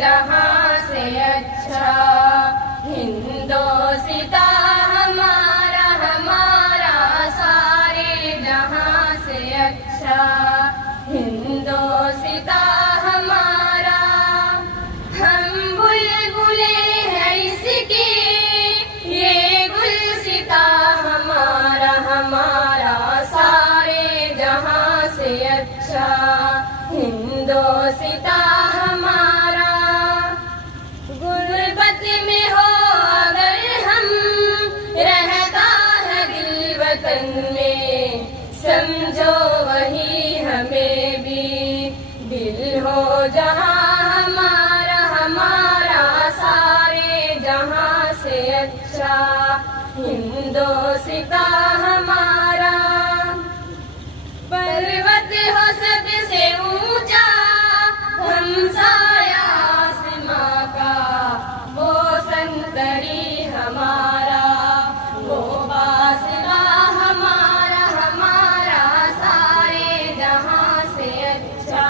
जहां से अच्छा। हिंदोसिता हमारा हमारा सारे जहां से अच्छा। हिंदोसिता हमारा हम बुलबुले हैं इसकी, ये गुलसिता हमारा हमारा सारे जहां से अच्छा। हिंदोसिता हमारा गुर्बत में हो अगर हम, रहता है दिल वतन में, समझो वही हमें भी दिल हो जहां हमारा हमारा सारे जहां से अच्छा। हिंदोसिता हमारा पर्वत हो सबसे ऊंचा, हमसाया आसमां का, वो संतरी हमारा, वो बासरा हमारा हमारा सारे जहां से अच्छा।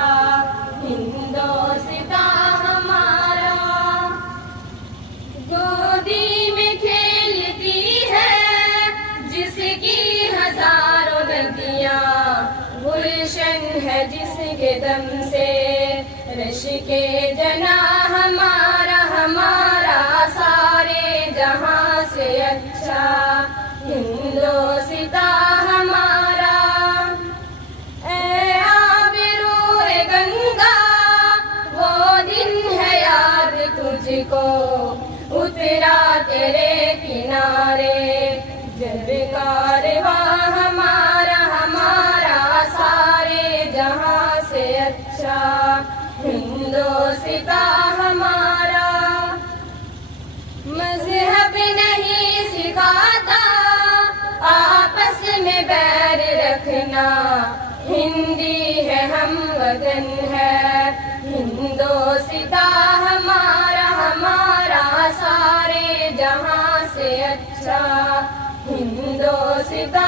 हिंदोसिता हमारा गोदी में खेलती है जिसकी हजारों नदियां, गुलशन है जिसके दम से रश के जना हमारा हमारा सारे जहां से अच्छा। हिंदोसिता हमारा ए आबिरूए गंगा, वो दिन है याद तुझको उतरा तेरे किनारे, जब कारवा हमारा हमारा सारे जहां से अच्छा। हिंदोसिता हमारा मजहब नहीं सिखाता आपस में बैर रखना, हिंदी है हम वतन है। हिंदोसिता हमारा हमारा सारे जहां से अच्छा। हिंदोसिता